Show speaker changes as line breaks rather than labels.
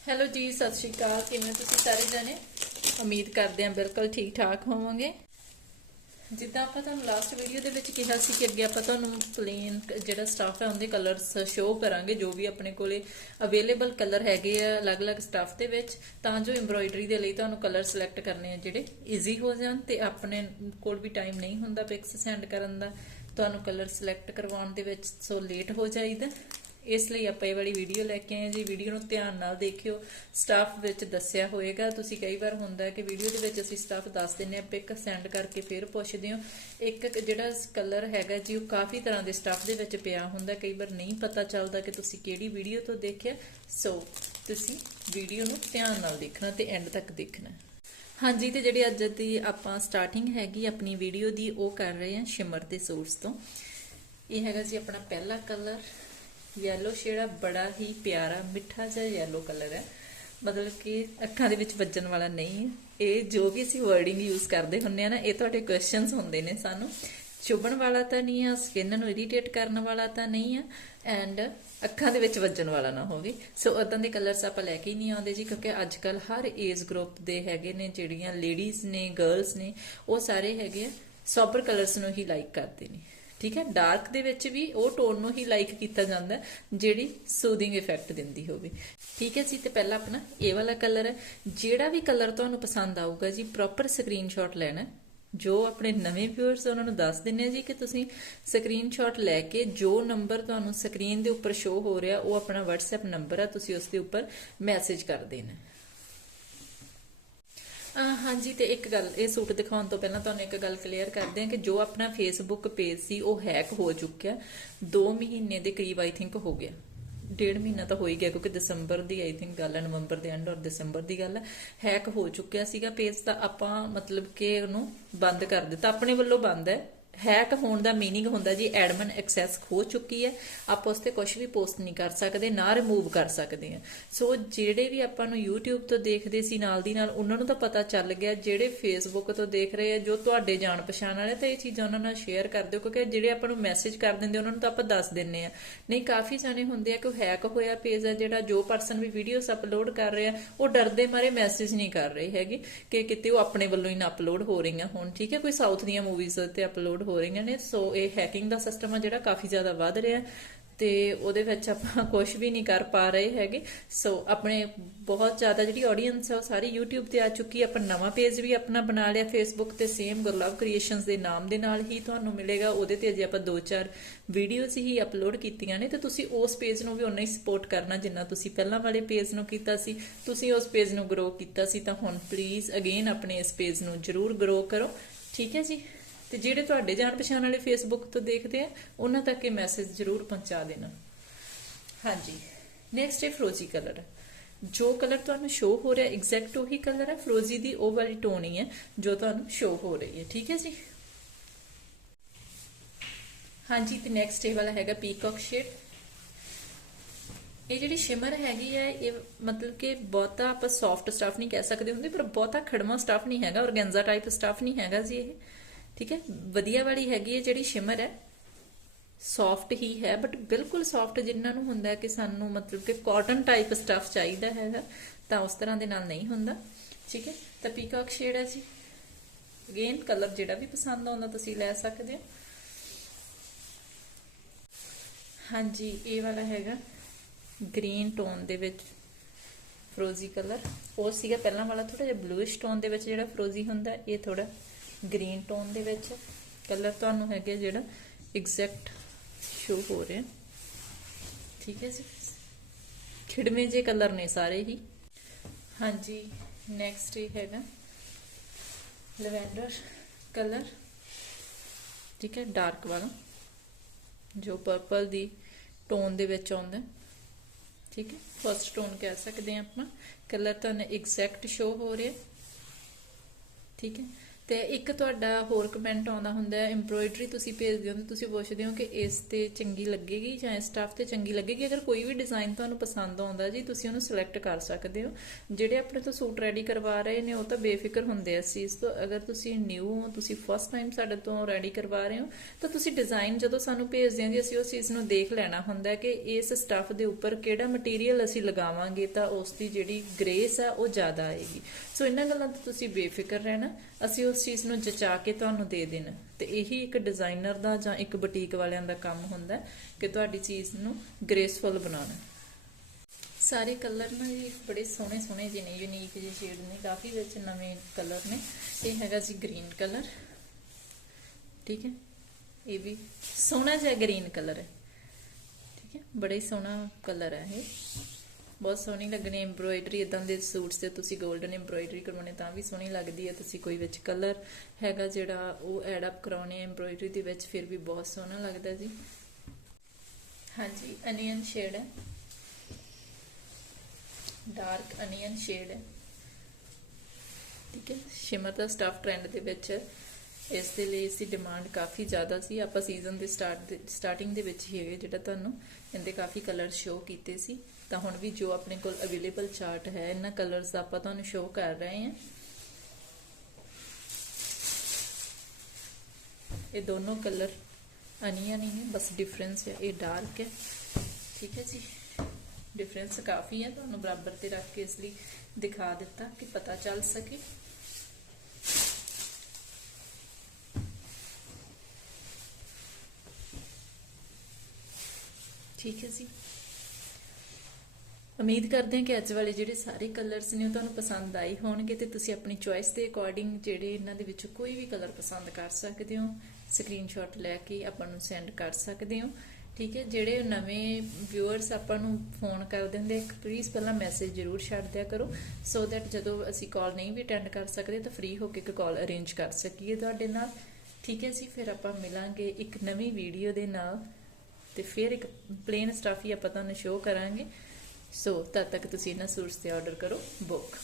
Hello ਜੀ, ਸਤਿ ਸ਼੍ਰੀ ਅਕਾਲ। ਕਿਵੇਂ ਤੁਸੀਂ ਸਾਰੇ ਜਣੇ? ਉਮੀਦ ਕਰਦੇ ਹਾਂ ਬਿਲਕੁਲ ਠੀਕ ਠਾਕ ਹੋਵੋਗੇ। ਜਿੱਦਾਂ ਆਪਾਂ ਤੁਹਾਨੂੰ ਲਾਸਟ ਵੀਡੀਓ ਦੇ ਵਿੱਚ ਕਿਹਾ ਸੀ ਕਿ ਅੱਗੇ ਆਪਾਂ ਤੁਹਾਨੂੰ ਪਲੇਨ ਜਿਹੜਾ ਸਟਾਫ ਹੈ, ਉਹਦੇ ਕਲਰਸ ਸ਼ੋਅ ਕਰਾਂਗੇ, ਜੋ ਵੀ ਆਪਣੇ ਕੋਲੇ ਅਵੇਲੇਬਲ ਕਲਰ ਹੈਗੇ ਆ ਅਲੱਗ-ਅਲੱਗ ਸਟਾਫ ਦੇ ਵਿੱਚ, ਤਾਂ ਜੋ ਐਮਬ੍ਰੋਇਡਰੀ ਦੇ ਲਈ ਤੁਹਾਨੂੰ ਕਲਰ ਸਿਲੈਕਟ ਕਰਨੇ ਆ ਜਿਹੜੇ ਈਜ਼ੀ ਹੋ ਜਾਣ ਤੇ ਆਪਣੇ ਕੋਲ ਵੀ ਟਾਈਮ ਨਹੀਂ ਹੁੰਦਾ ਪਿਕਸ ਸੈਂਡ ਕਰਨ ਦਾ। ਤੁਹਾਨੂੰ ਕਲਰ ਸਿਲੈਕਟ ਕਰਵਾਉਣ ਦੇ ਵਿੱਚ ਸੋ ਲੇਟ ਹੋ ਜਾਈਦਾ। ਇਸ ਲਈ ਆਪਾਂ ਇਹ ਵਾਲੀ ਵੀਡੀਓ ਲੈ ਕੇ ਆਏ ਜੀ ਵੀਡੀਓ ਨੂੰ ਧਿਆਨ ਨਾਲ ਦੇਖਿਓ। ਸਟਾਫ ਵਿੱਚ ਦੱਸਿਆ ਹੋਏਗਾ। ਤੁਸੀਂ ਕਈ ਵਾਰ ਹੁੰਦਾ ਕਿ ਵੀਡੀਓ ਦੇ ਵਿੱਚ ਅਸੀਂ ਸਟਾਫ ਦੱਸ ਦਿੰਨੇ ਆ ਪਿਕ ਸੈਂਡ ਕਰਕੇ ਫਿਰ ਪੁੱਛਦੇ ਹੋ। ਇੱਕ ਜਿਹੜਾ ਕਲਰ ਹੈਗਾ ਜੀ, ਉਹ ਕਾਫੀ ਤਰ੍ਹਾਂ ਦੇ ਸਟਾਫ ਦੇ ਵਿੱਚ ਪਿਆ ਹੁੰਦਾ। ਕਈ ਵਾਰ ਨਹੀਂ ਪਤਾ ਚੱਲਦਾ ਕਿ ਤੁਸੀਂ ਕਿਹੜੀ ਵੀਡੀਓ ਤੋਂ ਦੇਖਿਆ। ਸੋ, ਤੁਸੀਂ ਵੀਡੀਓ ਨੂੰ ਧਿਆਨ ਨਾਲ ਦੇਖਣਾ ਤੇ ਐਂਡ ਤੱਕ ਦੇਖਣਾ। ਹਾਂਜੀ, ਤੇ ਜਿਹੜੀ ਅੱਜ ਦੀ ਆਪਾਂ ਸਟਾਰਟਿੰਗ ਹੈਗੀ ਆਪਣੀ ਵੀਡੀਓ ਦੀ, ਉਹ ਕਰ ਰਹੇ ਹਾਂ ਸ਼ਿਮਰ ਦੇ ਸੋਰਸ ਤੋਂ। ਇਹ ਹੈਗਾ ਜੀ ਆਪਣਾ ਪਹਿਲਾ ਕਲਰ ਯੈਲੋ ਸ਼ੇਡ ਆ, ਬੜਾ ਹੀ ਪਿਆਰਾ, ਮਿੱਠਾ ਜਿਹਾ ਯੈਲੋ ਕਲਰ ਹੈ। ਮਤਲਬ ਕਿ ਅੱਖਾਂ ਦੇ ਵਿੱਚ ਵੱਜਣ ਵਾਲਾ ਨਹੀਂ ਹੈ। ਇਹ ਜੋ ਵੀ ਅਸੀਂ ਵਰਡਿੰਗ ਯੂਜ਼ ਕਰਦੇ ਹੁੰਨੇ ਆ ਨਾ, ਇਹ ਤੁਹਾਡੇ ਕੁਐਸਚਨਸ ਹੁੰਦੇ ਨੇ ਸਾਨੂੰ। ਚੁਭਣ ਵਾਲਾ ਤਾਂ ਨਹੀਂ ਆ ਸਕਿਨ ਨੂੰ ਇਰੀਟੇਟ ਕਰਨ ਵਾਲਾ ਤਾਂ ਨਹੀਂ ਆ ਐਂਡ ਅੱਖਾਂ ਦੇ ਵਿੱਚ ਵੱਜਣ ਵਾਲਾ ਨਾ ਹੋਵੇ। ਸੋ ਉਦਾਂ ਦੇ ਕਲਰਸ ਆਪਾਂ ਲੈ ਕੇ ਹੀ ਨਹੀਂ ਆਉਂਦੇ ਜੀ, ਕਿਉਂਕਿ ਅੱਜ ਕੱਲ ਹਰ ਏਜ ਗਰੁੱਪ ਦੇ ਹੈਗੇ ਨੇ, ਜਿਹੜੀਆਂ ਲੇਡੀਜ਼ ਨੇ ਗਰਲਸ ਨੇ, ਉਹ ਸਾਰੇ ਹੈਗੇ ਆ ਸੋਬਰ ਕਲਰਸ ਨੂੰ ਹੀ ਲਾਈਕ ਕਰਦੇ ਨੇ। ਠੀਕ ਹੈ? ਡਾਰਕ ਦੇ ਵਿੱਚ ਵੀ ਉਹ ਟੋਨ ਨੂੰ ਹੀ ਲਾਈਕ ਕੀਤਾ ਜਾਂਦਾ ਜਿਹੜੀ ਸੂਦਿੰਗ ਇਫੈਕਟ ਦਿੰਦੀ ਹੋਵੇ। ਠੀਕ ਹੈ ਜੀ, ਤੇ ਪਹਿਲਾਂ ਆਪਣਾ ਇਹ ਵਾਲਾ ਕਲਰ ਹੈ। ਜਿਹੜਾ ਵੀ ਕਲਰ ਤੁਹਾਨੂੰ ਪਸੰਦ ਆਊਗਾ ਜੀ ਪ੍ਰੋਪਰ ਸਕਰੀਨਸ਼ਾਟ ਲੈਣਾ ਜੋ ਆਪਣੇ ਨਵੇਂ ਵਿਊਅਰਸ ਉਹਨਾਂ ਨੂੰ ਦੱਸ ਦਿੰਨੇ ਜੀ ਕਿ ਤੁਸੀਂ ਸਕਰੀਨਸ਼ਾਟ ਲੈ ਕੇ ਜੋ ਨੰਬਰ ਤੁਹਾਨੂੰ ਸਕਰੀਨ ਦੇ ਉੱਪਰ ਸ਼ੋ ਹੋ ਰਿਹਾ, ਉਹ ਆਪਣਾ WhatsApp ਨੰਬਰ ਆ, ਤੁਸੀਂ ਉਸ ਦੇ ਉੱਪਰ ਮੈਸੇਜ ਕਰ ਦੇਣਾ ਹਾਂਜੀ, ਤੇ ਇੱਕ ਗੱਲ, ਇਹ ਸੂਟ ਦਿਖਾਉਣ ਤੋਂ ਪਹਿਲਾਂ ਤੁਹਾਨੂੰ ਇੱਕ ਗੱਲ ਕਲੀਅਰ ਕਰਦੇ ਹਾਂ ਕਿ ਜੋ ਆਪਣਾ ਫੇਸਬੁੱਕ ਪੇਜ ਸੀ, ਉਹ ਹੈਕ ਹੋ ਚੁੱਕਿਆ। 2 ਮਹੀਨੇ ਦੇ ਕਰੀਬ ਆਈ ਥਿੰਕ ਹੋ ਗਿਆ। ਡੇਢ ਮਹੀਨਾ ਤਾਂ ਹੋ ਹੀ ਗਿਆ, ਕਿਉਂਕਿ ਦਸੰਬਰ ਦੀ ਆਈ ਥਿੰਕ ਗੱਲ ਹੈ, ਨਵੰਬਰ ਦੇ ਐਂਡ ਔਰ ਦਸੰਬਰ ਦੀ ਗੱਲ ਹੈ। ਹੈਕ ਹੋ ਚੁੱਕਿਆ ਸੀਗਾ ਪੇਜ ਤਾਂ ਆਪਾਂ ਮਤਲਬ ਕਿ ਉਹਨੂੰ ਬੰਦ ਕਰ ਦਿੱਤਾ। ਆਪਣੇ ਵੱਲੋਂ ਬੰਦ ਹੈ। ਹੈਕ ਹੋਣ ਦਾ मीनिंग ਹੁੰਦਾ ਜੀ ਐਡਮਨ ਐਕਸੈਸ ਖੋ ਚੁੱਕੀ ਹੈ ਆਪਾਂ ਉਸ ਤੇ ਕੁਝ ਵੀ ਪੋਸਟ ਨਹੀਂ ਕਰ ਸਕਦੇ ਨਾ ਰਿਮੂਵ ਕਰ ਸਕਦੇ ਆ ਸੋ ਜਿਹੜੇ ਵੀ ਆਪਾਂ ਨੂੰ YouTube ਤੋਂ ਦੇਖਦੇ ਸੀ ਨਾਲ ਦੀ ਨਾਲ ਉਹਨਾਂ ਨੂੰ ਤਾਂ ਪਤਾ ਚੱਲ ਗਿਆ ਜਿਹੜੇ Facebook ਤੋਂ ਦੇਖ ਰਹੇ ਆ ਜੋ ਤੁਹਾਡੇ ਜਾਣ ਪਛਾਣ ਵਾਲੇ ਤਾਂ ਇਹ ਚੀਜ਼ਾਂ ਉਹਨਾਂ ਨਾਲ ਸ਼ੇਅਰ ਕਰ ਦਿਓ ਕਿਉਂਕਿ ਜਿਹੜੇ ਆਪਾਂ ਨੂੰ ਮੈਸੇਜ ਕਰ ਦਿੰਦੇ ਉਹਨਾਂ ਨੂੰ ਤਾਂ ਆਪਾਂ ਦੱਸ ਦਿੰਨੇ ਆ ਨਹੀਂ ਕਾਫੀ ਜਾਣੇ ਹੁੰਦੇ ਆ ਕਿ ਹੈਕ ਹੋਇਆ ਪੇਜ ਆ ਜਿਹੜਾ ਜੋ ਪਰਸਨ ਵੀ ਵੀਡੀਓਜ਼ ਅਪਲੋਡ ਕਰ ਰਿਹਾ ਉਹ ਡਰਦੇ ਮਾਰੇ ਮੈਸੇਜ ਨਹੀਂ ਕਰ ਰਹੇ ਹੈਗੇ ਕਿ ਕਿਤੇ ਉਹ ਆਪਣੇ ਵੱਲੋਂ ਹੀ ਨਾ ਅਪਲੋਡ ਹੋ ਰਹੀਆਂ ਹੁਣ ਠੀਕ ਹੈ ਕੋਈ ਸਾਊਥ ਦੀਆਂ ਮੂਵੀਜ਼ ਤੇ ਅਪਲੋਡ ਹੋ ਰਹੀਆਂ ਨੇ ਸੋ ਇਹ ਹੈਕਿੰਗ ਦਾ ਸਿਸਟਮ ਆ ਜਿਹੜਾ ਕਾਫੀ ਜ਼ਿਆਦਾ ਵੱਧ ਰਿਹਾ ਤੇ ਉਹਦੇ ਵਿੱਚ ਆਪਾਂ ਕੁਝ ਵੀ ਨਹੀਂ ਕਰ ਪਾ ਰਹੇ ਹੈਗੇ। ਸੋ ਆਪਣੇ ਬਹੁਤ ਜ਼ਿਆਦਾ ਜਿਹੜੀ ਆਡੀਅנס ਹੈ ਉਹ ਸਾਰੀ YouTube ਤੇ ਆ ਚੁੱਕੀ ਹੈ, ਆਪਾਂ ਨਵਾਂ ਪੇਜ ਵੀ ਆਪਣਾ ਬਣਾ ਲਿਆ, Facebook ਤੇ ਸੇਮ ਗੁਰਲਵ ਕ੍ਰੀਏਸ਼ਨਸ ਦੇ ਨਾਮ ਦੇ ਨਾਲ ਹੀ ਤੁਹਾਨੂੰ ਮਿਲੇਗਾ। ਉਹਦੇ ਤੇ ਅਜੇ ਆਪਾਂ ਦੋ ਚਾਰ ਵੀਡੀਓਜ਼ ਹੀ ਅਪਲੋਡ ਕੀਤੀਆਂ ਨੇ, ਤੇ ਤੁਸੀਂ ਉਸ ਪੇਜ ਨੂੰ ਵੀ ਉਨਾ ਹੀ ਸਪੋਰਟ ਕਰਨਾ ਜਿੰਨਾ ਤੁਸੀਂ ਪਹਿਲਾਂ ਵਾਲੇ ਪੇਜ ਨੂੰ ਕੀਤਾ ਸੀ। ਤੁਸੀਂ ਉਸ ਪੇਜ ਨੂੰ ਗਰੋ ਕੀਤਾ ਸੀ, ਤਾਂ ਹੁਣ ਪਲੀਜ਼ ਅਗੇਨ ਆਪਣੇ ਇਸ ਪੇਜ ਨੂੰ ਜਰੂਰ ਗਰੋ ਕਰੋ। ਠੀਕ ਹੈ ਜੀ? ਤੇ ਜਿਹੜੇ ਤੁਹਾਡੇ ਜਾਣ ਪਛਾਣ ਵਾਲੇ ਫੇਸਬੁੱਕ ਤੋਂ ਦੇਖਦੇ ਆ, ਉਹਨਾਂ ਤੱਕ ਇਹ ਮੈਸੇਜ ਜ਼ਰੂਰ ਪਹੁੰਚਾ ਦੇਣਾ। ਹਾਂਜੀ ਨੈਕਸਟ ਹੈ ਫਰੋਜ਼ੀ ਕਲਰ। ਜੋ ਕਲਰ ਤੁਹਾਨੂੰ ਸ਼ੋ ਹੋ ਰਿਹਾ ਐਗਜ਼ੈਕਟ ਉਹੀ ਕਲਰ ਹੈ, ਫਰੋਜ਼ੀ ਦੀ ਉਹ ਵਾਲੀ ਟੋਨ ਹੀ ਹੈ, ਜੋ ਤੁਹਾਨੂੰ ਸ਼ੋ ਹੋ ਰਹੀ ਹੈ, ਠੀਕ ਹੈ ਜੀ? ਹਾਂਜੀ, ਤੇ ਨੈਕਸਟ ਇਹ ਵਾਲਾ ਹੈਗਾ ਪੀਕਾਕ ਸ਼ੇਡ ਇਹ ਜਿਹੜੀ ਸ਼ਿਮਰ ਹੈਗੀ ਹੈ, ਇਹ ਮਤਲਬ ਕਿ ਬਹੁਤਾ ਆਪਾਂ ਸੌਫਟ ਸਟਫ ਨਹੀਂ ਕਹਿ ਸਕਦੇ ਹੁੰਦੇ, ਪਰ ਬਹੁਤਾ ਖੜਮਾ ਸਟਫ ਨਹੀਂ ਹੈਗਾ ਔਰਗੈਂਜ਼ਾ ਟਾਈਪ ਸਟਫ ਨਹੀਂ ਹੈਗਾ ਜੀ ਇਹ। ਠੀਕ ਹੈ? ਵਧੀਆ ਵਾਲੀ ਹੈਗੀ ਹੈ ਜਿਹੜੀ ਸ਼ਿਮਰ ਹੈ। ਸੌਫਟ ਹੀ ਹੈ ਬਟ ਬਿਲਕੁਲ ਸੌਫਟ ਜਿੰਨਾਂ ਨੂੰ ਹੁੰਦਾ ਕਿ ਸਾਨੂੰ ਮਤਲਬ ਕਿ ਕਾਟਨ ਟਾਈਪ ਸਟਫ ਚਾਹੀਦਾ ਹੈਗਾ ਤਾਂ ਉਸ ਤਰ੍ਹਾਂ ਦੇ ਨਾਲ ਨਹੀਂ ਹੁੰਦਾ। ਠੀਕ ਹੈ? ਤਾਂ ਪੀਕਾਕ ਸ਼ੇਡ ਹੈ ਜੀ। ਅਗੇਨ ਕਲਰ ਜਿਹੜਾ ਵੀ ਪਸੰਦ ਆਉਂਦਾ ਤੁਸੀਂ ਲੈ ਸਕਦੇ ਹੋ। ਹਾਂਜੀ, ਇਹ ਵਾਲਾ ਹੈਗਾ ਗ੍ਰੀਨ ਟੋਨ ਦੇ ਵਿੱਚ ਫਰੋਜ਼ੀ ਕਲਰ ਉਹ ਸੀਗਾ ਪਹਿਲਾਂ ਵਾਲਾ ਥੋੜਾ ਜਿਹਾ ਬਲੂਇਸ਼ ਟੋਨ ਦੇ ਵਿੱਚ ਜਿਹੜਾ ਫਰੋਜ਼ੀ ਹੁੰਦਾ, ਇਹ ਥੋੜਾ ਗ੍ਰੀਨ ਟੋਨ ਦੇ ਵਿੱਚ। ਕਲਰ ਤੁਹਾਨੂੰ ਹੈਗੇ ਜਿਹੜਾ ਐਗਜ਼ੈਕਟ ਸ਼ੋ ਹੋ ਰਿਹਾ। ਠੀਕ ਹੈ ਜੀ? ਖਿੜਵੇਂ ਜੇ ਕਲਰ ਨੇ ਸਾਰੇ ਹੀ। ਹਾਂਜੀ ਨੈਕਸਟ ਇਹ ਹੈਗਾ ਲਵੈਂਡਰ ਕਲਰ। ਠੀਕ ਹੈ ਡਾਰਕ ਵਾਲਾ। ਜੋ ਪਰਪਲ ਦੀ ਟੋਨ ਦੇ ਵਿੱਚ ਆਉਂਦਾ ਠੀਕ ਹੈ ਫਸਟ ਟੋਨ ਕਹਿ ਸਕਦੇ ਹਾਂ ਆਪਾਂ। ਕਲਰ ਤੁਹਾਨੂੰ ਐਗਜ਼ੈਕਟ ਸ਼ੋ ਹੋ ਰਿਹਾ। ਠੀਕ ਹੈ ਤੇ ਇੱਕ ਤੁਹਾਡਾ ਹੋਰ ਕਮੈਂਟ ਆਉਂਦਾ ਹੁੰਦਾ ਹੈ ਐਮਬ੍ਰੋਇਡਰੀ ਤੁਸੀਂ ਭੇਜਦੇ ਹੋ ਤੇ ਤੁਸੀਂ ਪੁੱਛਦੇ ਹੋ ਕਿ ਇਸ ਤੇ ਚੰਗੀ ਲੱਗੇਗੀ ਜਾਂ ਇਸ ਸਟਾਫ ਤੇ ਚੰਗੀ ਲੱਗੇਗੀ? ਅਗਰ ਕੋਈ ਵੀ ਡਿਜ਼ਾਈਨ ਤੁਹਾਨੂੰ ਪਸੰਦ ਆਉਂਦਾ ਜੀ, ਤੁਸੀਂ ਉਹਨੂੰ ਸਿਲੈਕਟ ਕਰ ਸਕਦੇ ਹੋ। ਜਿਹੜੇ ਆਪਣੇ ਤੋਂ ਸੂਟ ਰੈਡੀ ਕਰਵਾ ਰਹੇ ਨੇ, ਉਹ ਤਾਂ ਬੇਫਿਕਰ ਹੁੰਦੇ ਆ ਇਸ ਚੀਜ਼ ਤੋਂ। ਅਗਰ ਤੁਸੀਂ ਨਿਊ ਹੋ, ਤੁਸੀਂ ਫਸਟ ਟਾਈਮ ਸਾਡੇ ਤੋਂ ਰੈਡੀ ਕਰਵਾ ਰਹੇ ਹੋ, ਤਾਂ ਤੁਸੀਂ ਡਿਜ਼ਾਈਨ ਜਦੋਂ ਸਾਨੂੰ ਭੇਜਦੇ ਹੋ ਜੀ, ਅਸੀਂ ਉਸ ਚੀਜ਼ ਨੂੰ ਦੇਖ ਲੈਣਾ ਹੁੰਦਾ ਕਿ ਇਸ ਸਟਾਫ ਦੇ ਉੱਪਰ ਕਿਹੜਾ ਮਟੀਰੀਅਲ ਅਸੀਂ ਲਗਾਵਾਂਗੇ, ਤਾਂ ਉਸ ਦੀ ਜਿਹੜੀ ਗ੍ਰੇਸ ਆ, ਉਹ ਜ਼ਿਆਦਾ ਆਏਗੀ। ਸੋ ਇਹਨਾਂ ਗੱਲਾਂ ਤੋਂ ਤੁਸੀਂ ਬੇਫਿਕਰ ਰਹਿਣਾ। ਅਸੀਂ ਉਸ ਚੀਜ਼ ਨੂੰ ਜਚਾ ਕੇ ਤੁਹਾਨੂੰ ਦੇ ਦੇਣਾ। ਤੇ ਇਹੀ ਇੱਕ ਡਿਜ਼ਾਈਨਰ ਦਾ ਜਾਂ ਇੱਕ ਬੁਟੀਕ ਵਾਲਿਆਂ ਦਾ ਕੰਮ ਹੁੰਦਾ ਕਿ ਤੁਹਾਡੀ ਚੀਜ਼ ਨੂੰ ਗ੍ਰੇਸਫੁਲ ਬਣਾਉਣਾ। ਸਾਰੇ ਕਲਰ ਨਾ ਜੀ ਬੜੇ ਸੋਹਣੇ ਸੋਹਣੇ ਜਿਹੇ ਨੇ ਯੂਨੀਕ ਜਿਹੇ ਸ਼ੇਡ ਨੇ, ਕਾਫੀ ਵਿੱਚ ਨਵੇਂ ਕਲਰ ਨੇ। ਇਹ ਹੈਗਾ ਜੀ ਗ੍ਰੀਨ ਕਲਰ ਠੀਕ ਹੈ? ਇਹ ਵੀ ਸੋਹਣਾ ਜਿਹਾ ਗ੍ਰੀਨ ਕਲਰ ਹੈ। ਠੀਕ ਹੈ? ਬੜਾ ਹੀ ਸੋਹਣਾ ਕਲਰ ਹੈ ਇਹ। ਬਹੁਤ ਸੋਹਣੀ ਲੱਗਣੀ ਐਮਬ੍ਰੋਇਡਰੀ ਇਦਾਂ ਦੇ ਸੂਟਸ ਤੇ ਤੁਸੀਂ 골ਡਨ ਐਮਬ੍ਰੋਇਡਰੀ ਕਰਵਾਉਣੇ, ਤਾਂ ਵੀ ਸੋਹਣੀ ਲੱਗਦੀ ਹੈ। ਤੁਸੀਂ ਕੋਈ ਵਿੱਚ ਕਲਰ ਹੈਗਾ ਜਿਹੜਾ ਉਹ ਐਡ ਅਪ ਕਰਾਉਣੇ ਐਮਬ੍ਰੋਇਡਰੀ ਦੇ ਵਿੱਚ, ਫਿਰ ਵੀ ਬਹੁਤ ਸੋਹਣਾ ਲੱਗਦਾ ਜੀ। ਹਾਂਜੀ ਅਨੀਅਨ ਸ਼ੇਡ ਹੈ। ਡਾਰਕ ਅਨੀਅਨ ਸ਼ੇਡ ਹੈ। ਠੀਕ ਹੈ, ਸ਼ਿਮਰ ਦਾ ਸਟਫ ਟ੍ਰੈਂਡ ਦੇ ਵਿੱਚ ਹੈ। ਇਸ ਦੇ ਲਈ ਇਸ ਦੀ ਡਿਮਾਂਡ ਕਾਫੀ ਜ਼ਿਆਦਾ ਸੀ। ਆਪਾਂ ਸੀਜ਼ਨ ਦੇ ਸਟਾਰਟ ਸਟਾਰਟਿੰਗ ਦੇ ਵਿੱਚ ਹੀ ਹੈਗੇ ਜਿਹੜਾ ਤੁਹਾਨੂੰ ਇਹਦੇ ਕਾਫੀ ਕਲਰ ਸ਼ੋ ਕੀਤੇ ਸੀ। ਤਾਂ ਹੁਣ ਵੀ ਜੋ ਆਪਣੇ ਕੋਲ ਅਵੇਲੇਬਲ ਚਾਰਟ ਹੈ, ਇਹਨਾਂ ਕਲਰਸ ਦਾ ਆਪਾਂ ਤੁਹਾਨੂੰ ਸ਼ੋ ਕਰ ਰਹੇ ਹਾਂ। ਇਹ ਦੋਨੋਂ ਕਲਰ ਅਨੀਅਨ ਹੀ ਹੈ ਬਸ ਡਿਫਰੈਂਸ ਹੈ, ਇਹ ਡਾਰਕ ਹੈ। ਠੀਕ ਹੈ ਜੀ? ਡਿਫਰੈਂਸ ਕਾਫੀ ਹੈ, ਤੁਹਾਨੂੰ ਬਰਾਬਰ ਤੇ ਰੱਖ ਕੇ ਇਸ ਲਈ ਦਿਖਾ ਦਿੱਤਾ ਕਿ ਪਤਾ ਚੱਲ ਸਕੇ। ਠੀਕ ਹੈ ਜੀ। ਉਮੀਦ ਕਰਦੇ ਹਾਂ ਕਿ ਅੱਜ ਵਾਲੇ ਜਿਹੜੇ ਸਾਰੇ ਕਲਰਸ ਨੇ ਉਹ ਤੁਹਾਨੂੰ ਪਸੰਦ ਆਏ ਹੋਣਗੇ ਤੇ ਤੁਸੀਂ ਆਪਣੀ ਚੁਆਇਸ ਦੇ ਅਕੋਰਡਿੰਗ ਜਿਹੜੇ ਇਹਨਾਂ ਦੇ ਵਿੱਚੋਂ ਕੋਈ ਵੀ ਕਲਰ ਪਸੰਦ ਕਰ ਸਕਦੇ ਹੋ ਸਕਰੀਨਸ਼ਾਟ ਲੈ ਕੇ ਆਪਾਂ ਨੂੰ ਸੈਂਡ ਕਰ ਸਕਦੇ ਹੋ। ਠੀਕ ਹੈ, ਜਿਹੜੇ ਨਵੇਂ ਵਿਊਅਰਸ ਆਪਾਂ ਨੂੰ ਫੋਨ ਕਰ ਦਿੰਦੇ ਇੱਕ ਪਲੀਜ਼ ਪਹਿਲਾਂ ਮੈਸੇਜ ਜ਼ਰੂਰ ਛੱਡ ਦਿਆ ਕਰੋ ਸੋ ਦੈਟ ਜਦੋਂ ਅਸੀਂ ਕਾਲ ਨਹੀਂ ਵੀ ਅਟੈਂਡ ਕਰ ਸਕਦੇ ਤਾਂ ਫ੍ਰੀ ਹੋ ਕੇ ਇੱਕ ਕਾਲ ਅਰੇਂਜ ਕਰ ਸਕੀਏ ਤੁਹਾਡੇ ਨਾਲ। ਠੀਕ ਹੈ ਜੀ, ਫਿਰ ਆਪਾਂ ਮਿਲਾਂਗੇ ਇੱਕ ਨਵੀਂ ਵੀਡੀਓ ਦੇ ਨਾਲ। ਤੇ ਫਿਰ ਇੱਕ ਪਲੇਨ ਸਟਫ ਹੀ ਆਪਾਂ ਤੁਹਾਨੂੰ ਸ਼ੋਅ ਕਰਾਂਗੇ। ਸੋ ਤਦ ਤੱਕ ਤੁਸੀਂ ਇਹਨਾਂ ਸੂਟਸ ਤੇ ਆਰਡਰ ਕਰੋ ਬੁੱਕ